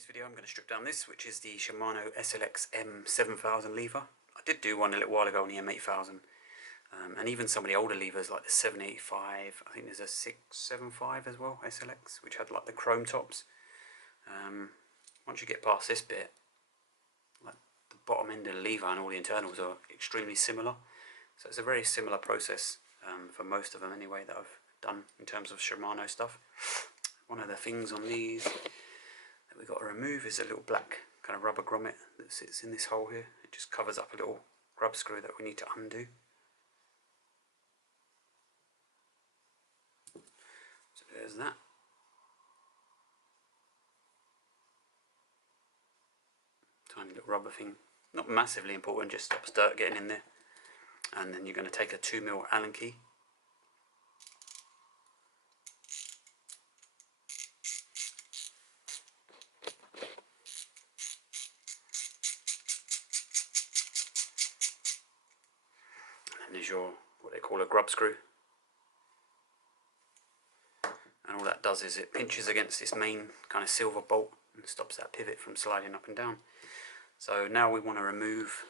this video I'm going to strip down this, which is the Shimano SLX M7000 lever. I did do one a little while ago on the M8000, and even some of the older levers like the 785, I think there's a 675 as well, SLX, which had like the chrome tops. Once you get past this bit, like the bottom end of the lever and all the internals are extremely similar. So it's a very similar process for most of them anyway that I've done in terms of Shimano stuff. One of the things on these that we've got to remove is a little black kind of rubber grommet that sits in this hole here. It just covers up a little grub screw that we need to undo. So there's that. Tiny little rubber thing, not massively important, just stops dirt getting in there. And then you're going to take a 2mm Allen key. And there's your, what they call a grub screw. And all that does is it pinches against this main kind of silver bolt and stops that pivot from sliding up and down. So now we want to remove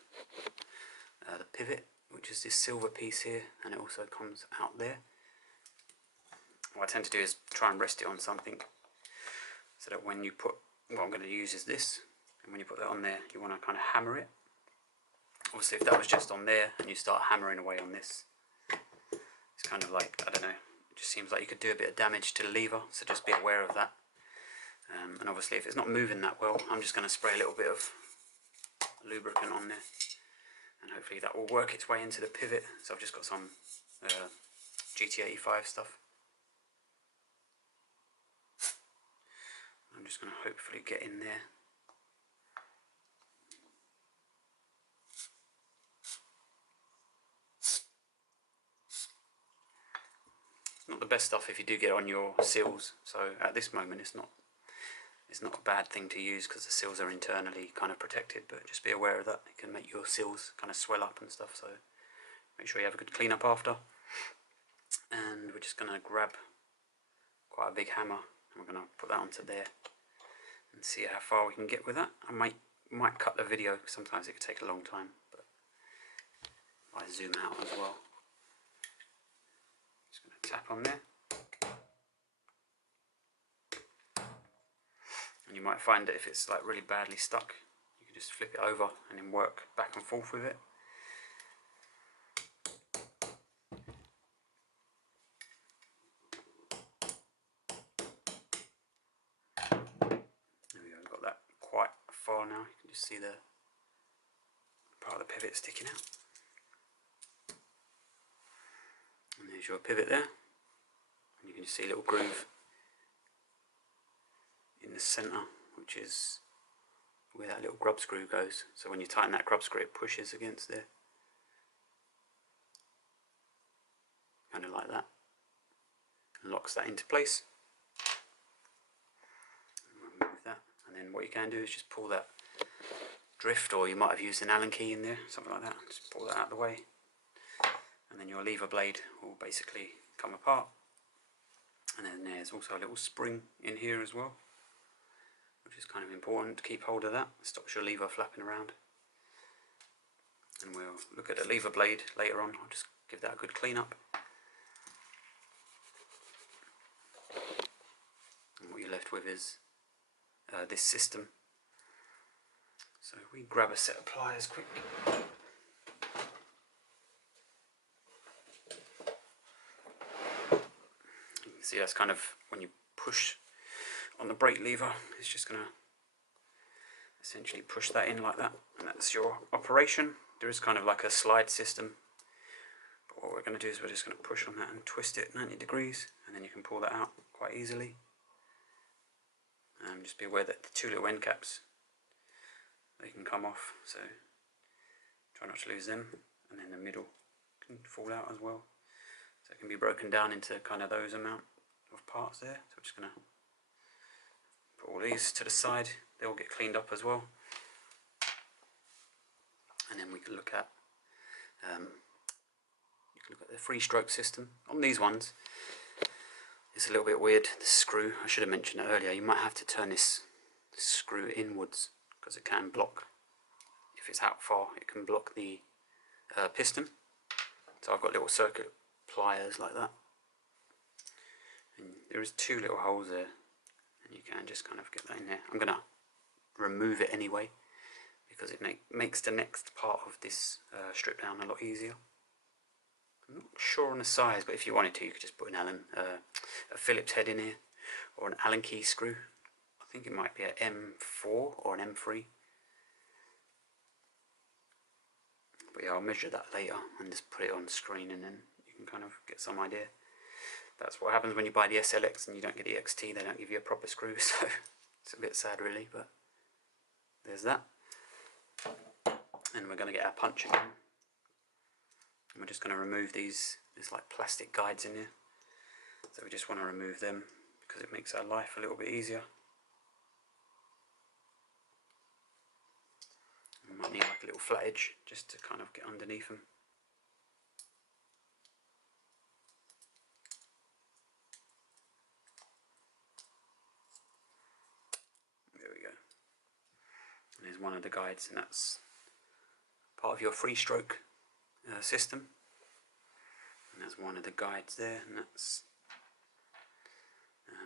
the pivot, which is this silver piece here, and it also comes out there. What I tend to do is try and rest it on something, so that when you put, what I'm going to use is this, and when you put that on there you want to kind of hammer it. Obviously if that was just on there and you start hammering away on this, it's kind of like, I don't know, it just seems like you could do a bit of damage to the lever, so just be aware of that. And obviously if it's not moving that well, I'm just going to spray a little bit of lubricant on there, and hopefully that will work its way into the pivot. So I've just got some GT85 stuff. I'm just going to hopefully get in there. It's not the best stuff if you do get on your seals, so at this moment it's not a bad thing to use because the seals are internally kind of protected, but just be aware of that. It can make your seals kind of swell up and stuff, so make sure you have a good clean up after. And we're just going to grab quite a big hammer and we're going to put that onto there and see how far we can get with that. I might cut the video, sometimes it could take a long time, but I zoom out as well. Just going to tap on there. And you might find that if it's like really badly stuck, you can just flip it over and then work back and forth with it. There we go, I've got that quite far now. You can just see the part of the pivot sticking out. And there's your pivot there. And you can just see a little groove in the centre, which is where that little grub screw goes. So when you tighten that grub screw, it pushes against there, kind of like that, and locks that into place. And remove that, and then what you can do is just pull that drift, or you might have used an Allen key in there, something like that. Just pull that out of the way, and then your lever blade will basically come apart. And then there's also a little spring in here as well, which is kind of important to keep hold of that. It stops your lever flapping around. And we'll look at the lever blade later on. I'll just give that a good clean up. And what you're left with is this system. So if we grab a set of pliers quick. You can see that's kind of, when you push on the brake lever, it's just going to essentially push that in like that, and that's your operation. There is kind of like a slide system, but what we're going to do is we're just going to push on that and twist it 90 degrees, and then you can pull that out quite easily. Just be aware that the two little end caps, they can come off, so try not to lose them, and then the middle can fall out as well, so it can be broken down into kind of those amount of parts there. So we're just going to put all these to the side, they all get cleaned up as well. And then we can look at the FreeStroke system. On these ones, it's a little bit weird, the screw. I should have mentioned it earlier. You might have to turn this screw screw inwards, because it can block, if it's out far, it can block the piston. So I've got little circular pliers like that, and there is 2 little holes there, and you can just kind of get that in there. I'm going to remove it anyway, because it makes the next part of this strip down a lot easier. I'm not sure on the size, but if you wanted to, you could just put an a Phillips head in here, or an Allen key screw. I think it might be an M4 or an M3. But yeah, I'll measure that later and just put it on screen, and then you can kind of get some idea. That's what happens when you buy the SLX and you don't get the XT. They don't give you a proper screw, so it's a bit sad really, but there's that. And we're going to get our punch again. And we're just going to remove these, there's like plastic guides in here. So we just want to remove them because it makes our life a little bit easier. We might need like a little flat edge just to kind of get underneath them. There we go. And there's one of the guides, and that's part of your FreeStroke system. And there's one of the guides there, and that's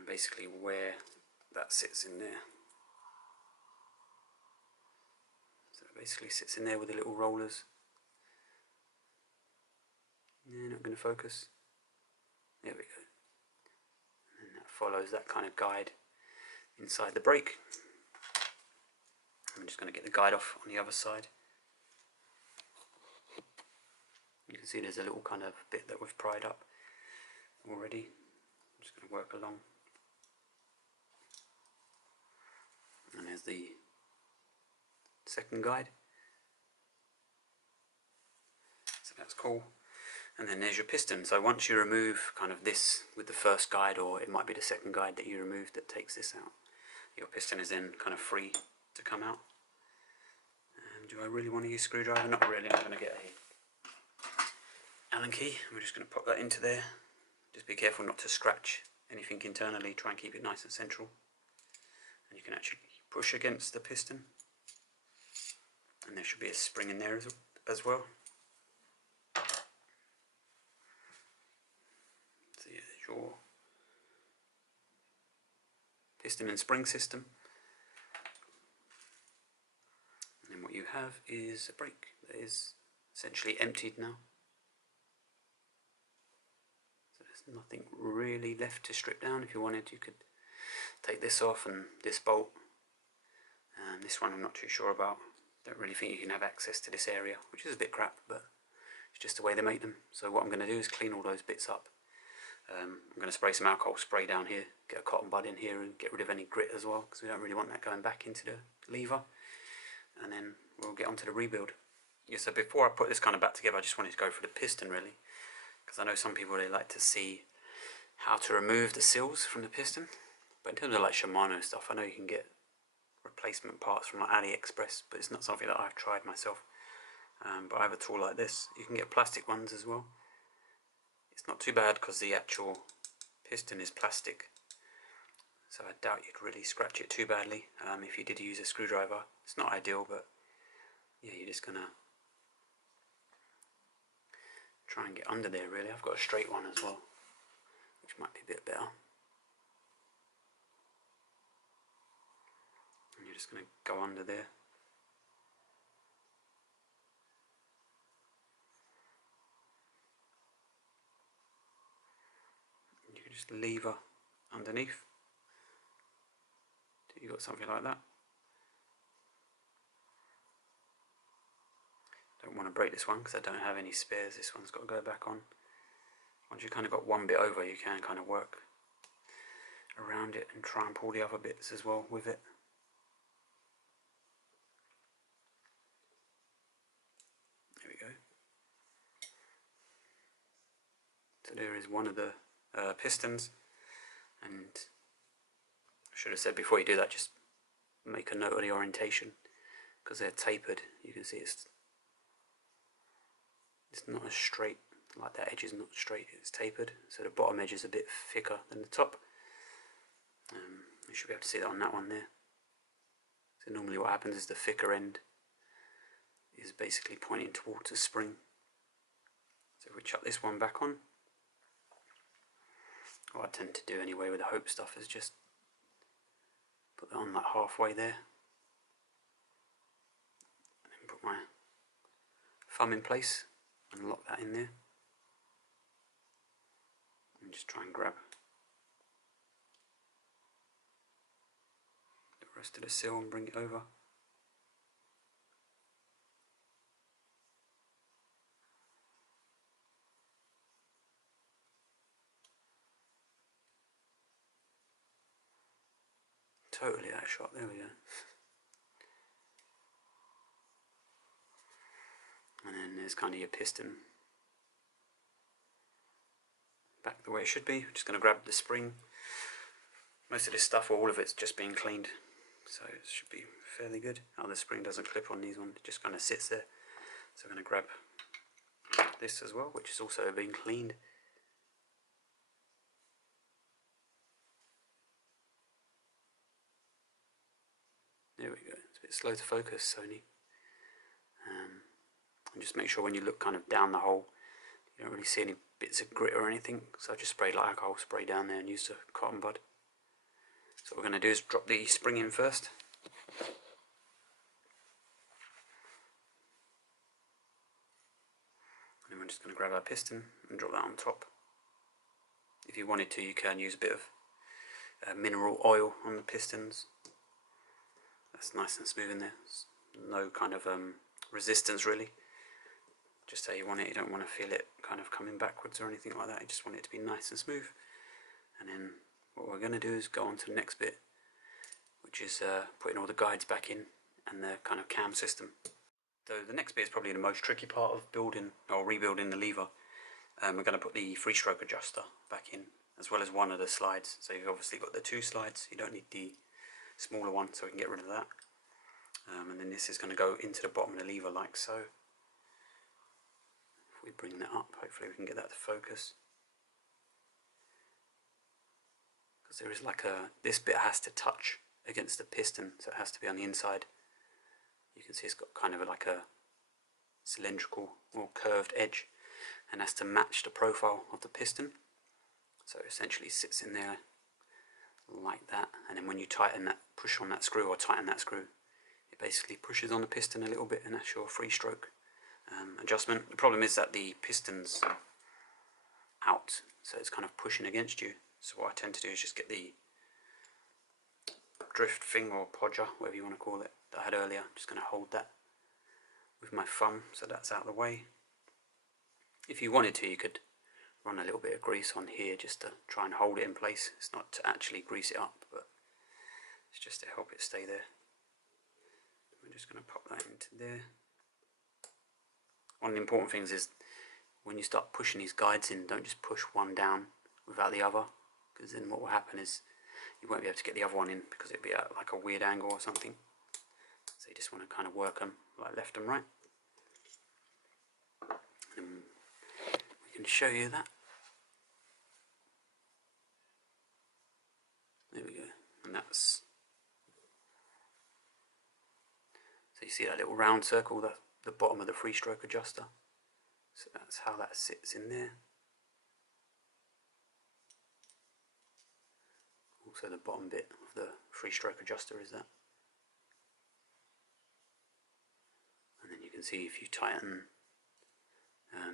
basically where that sits in there. So it basically sits in there with the little rollers. Yeah, not going to focus. There we go. And that follows that kind of guide inside the brake. I'm just going to get the guide off on the other side. You can see there's a little kind of bit that we've pried up already. I'm just going to work along. And there's the second guide. So that's cool. And then there's your piston. So once you remove kind of this with the first guide, or it might be the second guide that you removed that takes this out, your piston is then kind of free to come out. And do I really want to use a screwdriver? Not really. I'm going to get a Allen key. We're just going to pop that into there. Just be careful not to scratch anything internally. Try and keep it nice and central. And you can actually push against the piston. And there should be a spring in there as well. So yeah, there's your piston and spring system. And then what you have is a brake that is essentially emptied now. So there's nothing really left to strip down. If you wanted, you could take this off and this bolt. And this one I'm not too sure about. Don't really think you can have access to this area, which is a bit crap, but it's just the way they make them. So what I'm going to do is clean all those bits up. I'm going to spray some alcohol spray down here, get a cotton bud in here and get rid of any grit as well, because we don't really want that going back into the lever. And then we'll get onto the rebuild. Yeah, so before I put this kind of back together, I just wanted to go for the piston really, because I know some people, they like to see how to remove the seals from the piston. But in terms of like Shimano stuff, I know you can get replacement parts from like AliExpress, but it's not something that I've tried myself. But I have a tool like this. You can get plastic ones as well. It's not too bad because the actual piston is plastic, so I doubt you'd really scratch it too badly if you did use a screwdriver. It's not ideal, but yeah, you're just gonna try and get under there really. I've got a straight one as well, which might be a bit better. And you're just gonna go under there. You can just lever underneath till you got something like that. Don't want to break this one because I don't have any spares. This one's got to go back on. Once you've kind of got one bit over, you can kind of work around it and try and pull the other bits as well with it. There we go. So there is one of the pistons, and I should have said before you do that, just make a note of the orientation, because they're tapered. You can see it's not as straight, like that edge is not straight, it's tapered, so the bottom edge is a bit thicker than the top. You should be able to see that on that one there. So normally what happens is the thicker end is basically pointing towards the spring. So if we chuck this one back on, what I tend to do anyway with the Hope stuff is just put that on like halfway there, and then put my thumb in place and lock that in there, and just try and grab the rest of the seal and bring it over. Totally out of shot, there we go. And then there's kind of your piston back the way it should be. I'm just going to grab the spring. Most of this stuff, or all of it's just being cleaned, so it should be fairly good. Oh, the spring doesn't clip on these ones, it just kind of sits there. So I'm going to grab this as well, which is also being cleaned. There we go. It's a bit slow to focus, Sony. And just make sure when you look kind of down the hole, you don't really see any bits of grit or anything. So I just sprayed like alcohol spray down there and used a cotton bud. So what we're going to do is drop the spring in first. And then we're just going to grab our piston and drop that on top. If you wanted to, you can use a bit of mineral oil on the pistons. That's nice and smooth in there. There's no kind of resistance really. Just how you want it. You don't want to feel it kind of coming backwards or anything like that. You just want it to be nice and smooth. And then what we're going to do is go on to the next bit, which is putting all the guides back in and the kind of cam system. So the next bit is probably the most tricky part of building or rebuilding the lever. We're going to put the FreeStroke adjuster back in, as well as one of the slides. So you've obviously got the two slides. You don't need the smaller one, so we can get rid of that. And then this is going to go into the bottom of the lever like so. If we bring that up, hopefully we can get that to focus. Because there is like this bit has to touch against the piston, so it has to be on the inside. You can see it's got kind of like a cylindrical or curved edge, and has to match the profile of the piston. So it essentially sits in there like that, and then when you tighten that, push on that screw or tighten that screw, it basically pushes on the piston a little bit, and that's your FreeStroke adjustment. The problem is that the piston's out, so it's kind of pushing against you. So what I tend to do is just get the drift thing or podger, whatever you want to call it, that I had earlier. I'm just going to hold that with my thumb so that's out of the way. If you wanted to, you could run a little bit of grease on here just to try and hold it in place. It's not to actually grease it up, but it's just to help it stay there. We're just going to pop that into there. One of the important things is when you start pushing these guides in, don't just push one down without the other, because then what will happen is you won't be able to get the other one in because it'll be at like a weird angle or something. So you just want to kind of work them like left and right. And we can show you that. There we go. And that's, so you see that little round circle, that's the bottom of the FreeStroke adjuster. So that's how that sits in there. Also the bottom bit of the FreeStroke adjuster is that. And then you can see if you tighten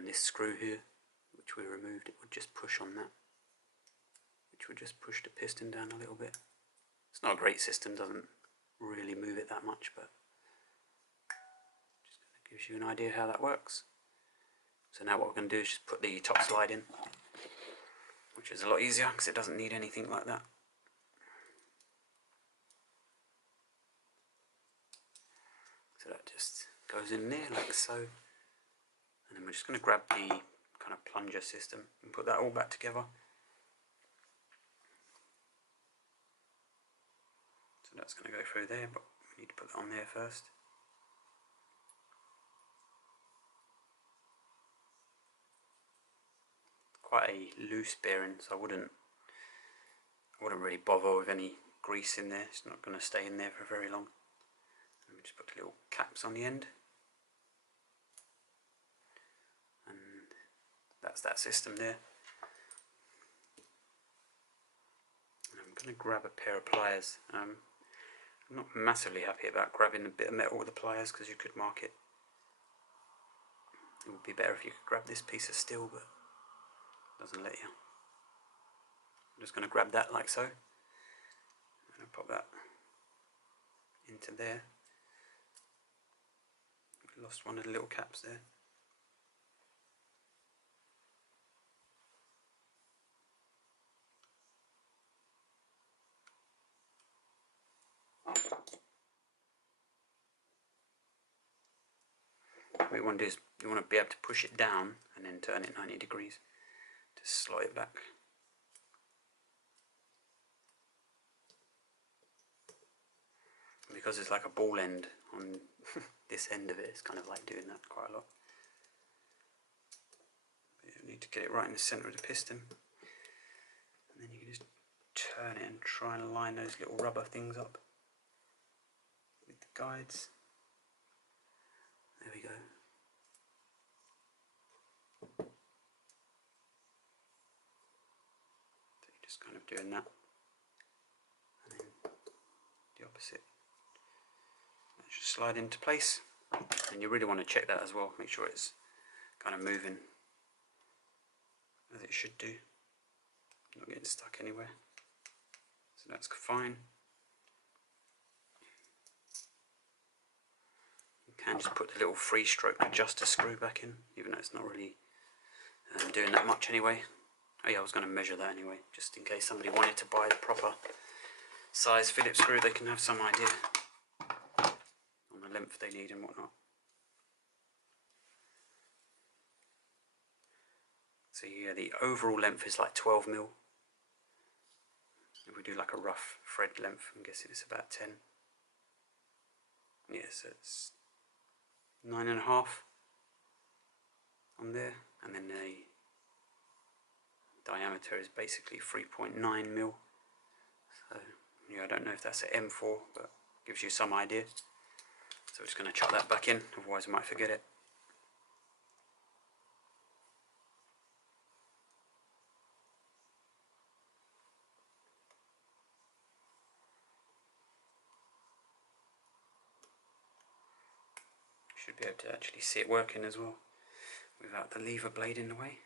this screw here, which we removed, it would just push on that, which would just push the piston down a little bit. It's not a great system, doesn't really move it that much, but just kind of gives you an idea how that works. So now what we're going to do is just put the top slide in, which is a lot easier because it doesn't need anything like that. So that just goes in there like so, and then we're just going to grab the kind of plunger system and put that all back together. So that's going to go through there, but we need to put that on there first. Quite a loose bearing, so I wouldn't really bother with any grease in there. It's not going to stay in there for very long. Let me just put the little caps on the end, and that's that system there. And I'm going to grab a pair of pliers. I'm not massively happy about grabbing a bit of metal with the pliers because you could mark it. It would be better if you could grab this piece of steel, but it doesn't let you. I'm just going to grab that like so. And I'll pop that into there. Lost one of the little caps there. What you want to do is you want to be able to push it down and then turn it 90 degrees to slot it back. And because it's like a ball end on this end of it, it's kind of like doing that quite a lot. But you need to get it right in the centre of the piston, and then you can just turn it and try and line those little rubber things up with the guides. There we go. So you're just kind of doing that, and then the opposite. That should slide into place, and you really want to check that as well. Make sure it's kind of moving as it should do, not getting stuck anywhere. So that's fine. You can just put the little FreeStroke adjuster screw back in, even though it's not really doing that much anyway. Oh yeah, I was going to measure that anyway, just in case somebody wanted to buy the proper size Phillips screw, they can have some idea on the length they need and whatnot. So yeah, the overall length is like 12mm. If we do like a rough thread length, I'm guessing it's about 10. Yeah, so it's 9.5 on there, and then the diameter is basically 3.9mm. So yeah, I don't know if that's an M4, but gives you some idea. So we're just going to chuck that back in, otherwise I might forget it. Should be able to actually see it working as well without the lever blade in the way.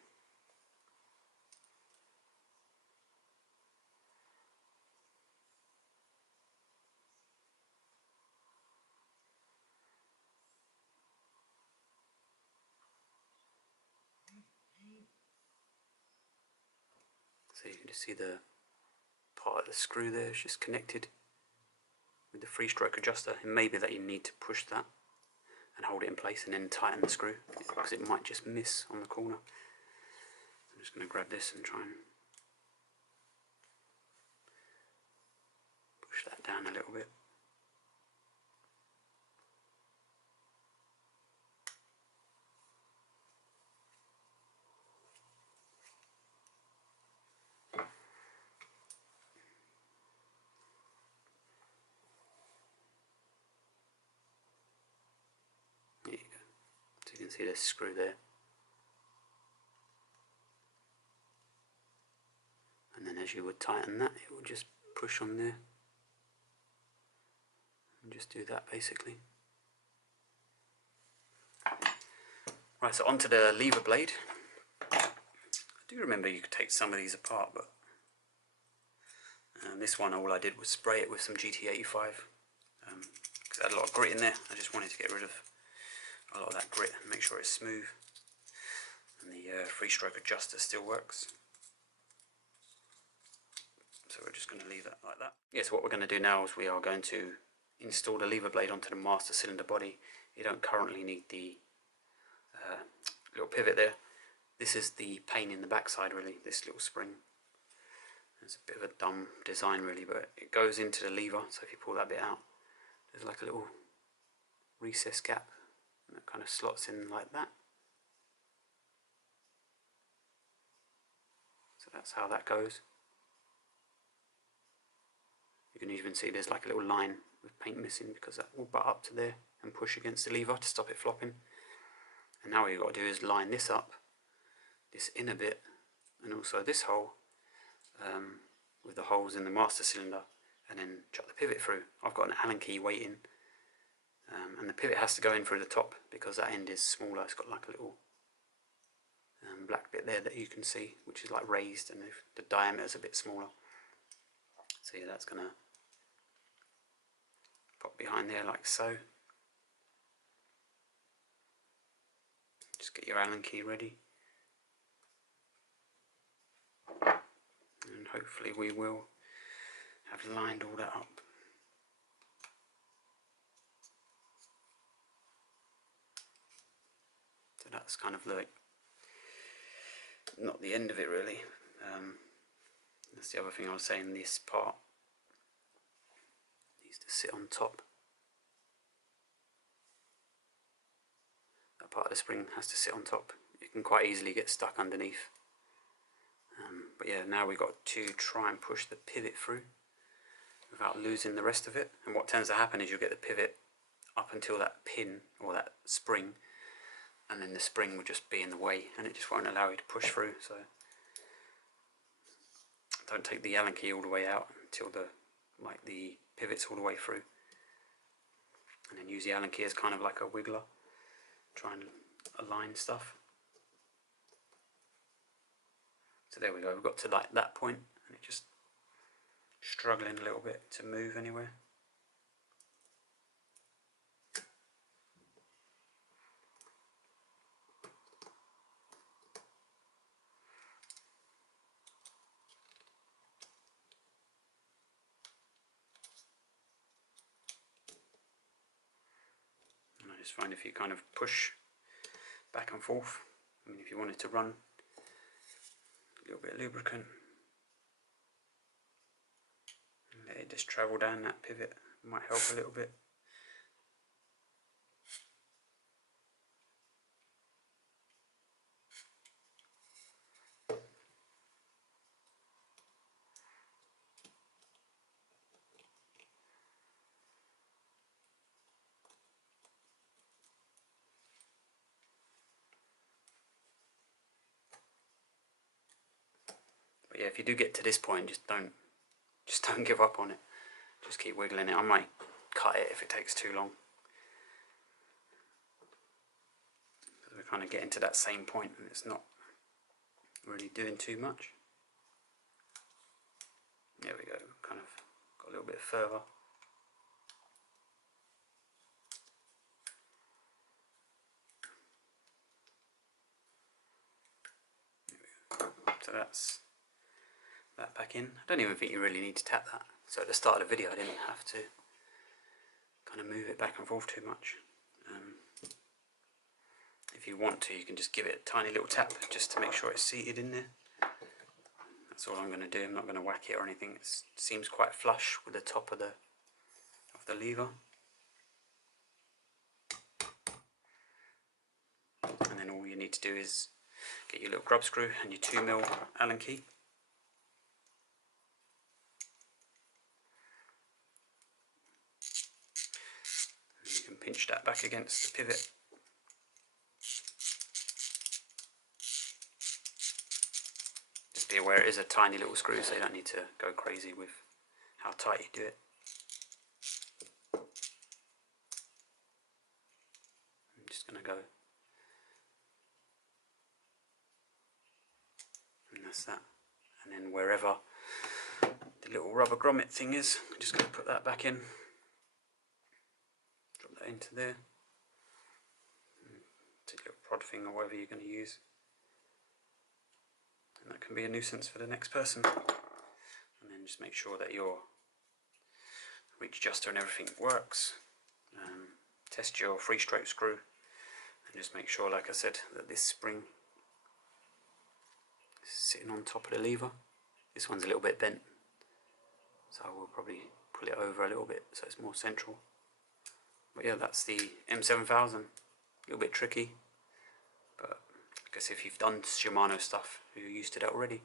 So you can just see the part of the screw there is just connected with the FreeStroke adjuster. It may be that you need to push that and hold it in place and then tighten the screw, because it might just miss on the corner. I'm just going to grab this and try and push that down a little bit. There you go. So you can see the screw there. And then as you would tighten that, it will just push on there. And just do that basically. Right, so onto the lever blade. I do remember you could take some of these apart, but this one all I did was spray it with some GT85 because it had a lot of grit in there. I just wanted to get rid of a lot of that grit and make sure it's smooth. And the FreeStroke adjuster still works. So we're just going to leave that like that. Yes, what we're going to do now is we are going to install the lever blade onto the master cylinder body. You don't currently need the little pivot there. This is the pain in the backside really, this little spring. It's a bit of a dumb design really, but it goes into the lever, so if you pull that bit out, there's like a little recess gap, and it kind of slots in like that. So that's how that goes. You can even see there's like a little line with paint missing, because that will butt up to there and push against the lever to stop it flopping. And now what you've got to do is line this up, this inner bit, and also this hole with the holes in the master cylinder, and then chuck the pivot through. I've got an Allen key waiting, and the pivot has to go in through the top because that end is smaller. It's got like a little black bit there that you can see, which is like raised, and the diameter is a bit smaller. So yeah, that's gonna pop behind there like so. Just get your Allen key ready, and hopefully we will have lined all that up. So that's kind of like not the end of it really. That's the other thing I was saying, this part needs to sit on top. That part of the spring has to sit on top. It can quite easily get stuck underneath. But yeah, now we've got to try and push the pivot through without losing the rest of it. And what tends to happen is you'll get the pivot up until that pin or that spring, and then the spring will just be in the way and it just won't allow you to push through. So don't take the Allen key all the way out until the pivot's all the way through, and then use the Allen key as kind of like a wiggler. Try and align stuff. So there we go, we've got to like that point and it's just struggling a little bit to move anywhere. And I just find if you kind of push back and forth, I mean if you want it to run, a little bit of lubricant, and let it just travel down that pivot, might help a little bit. But yeah, if you do get to this point, just don't give up on it. Just keep wiggling it. I might cut it if it takes too long. We're kind of getting to that same point and it's not really doing too much. There we go, kind of got a little bit further. There we go. So that's that back in. I don't even think you really need to tap that. So at the start of the video I didn't have to kind of move it back and forth too much. If you want to, you can just give it a tiny little tap just to make sure it's seated in there. That's all I'm going to do. I'm not going to whack it or anything. It seems quite flush with the top of the lever. And then all you need to do is get your little grub screw and your 2mm Allen key. And you can pinch that back against the pivot. Just be aware it is a tiny little screw, so you don't need to go crazy with how tight you do it. I'm just going to go, and that's that. And then wherever the little rubber grommet thing is, I'm just going to put that back in, drop that into there, take a little prod thing or whatever you're going to use. And that can be a nuisance for the next person. And then just make sure that your reach adjuster and everything works. Test your FreeStroke screw and just make sure, like I said, that this spring is sitting on top of the lever. This one's a little bit bent, so I will probably pull it over a little bit so it's more central. But yeah, that's the M7000. A little bit tricky, but I guess if you've done Shimano stuff, you're used to that already.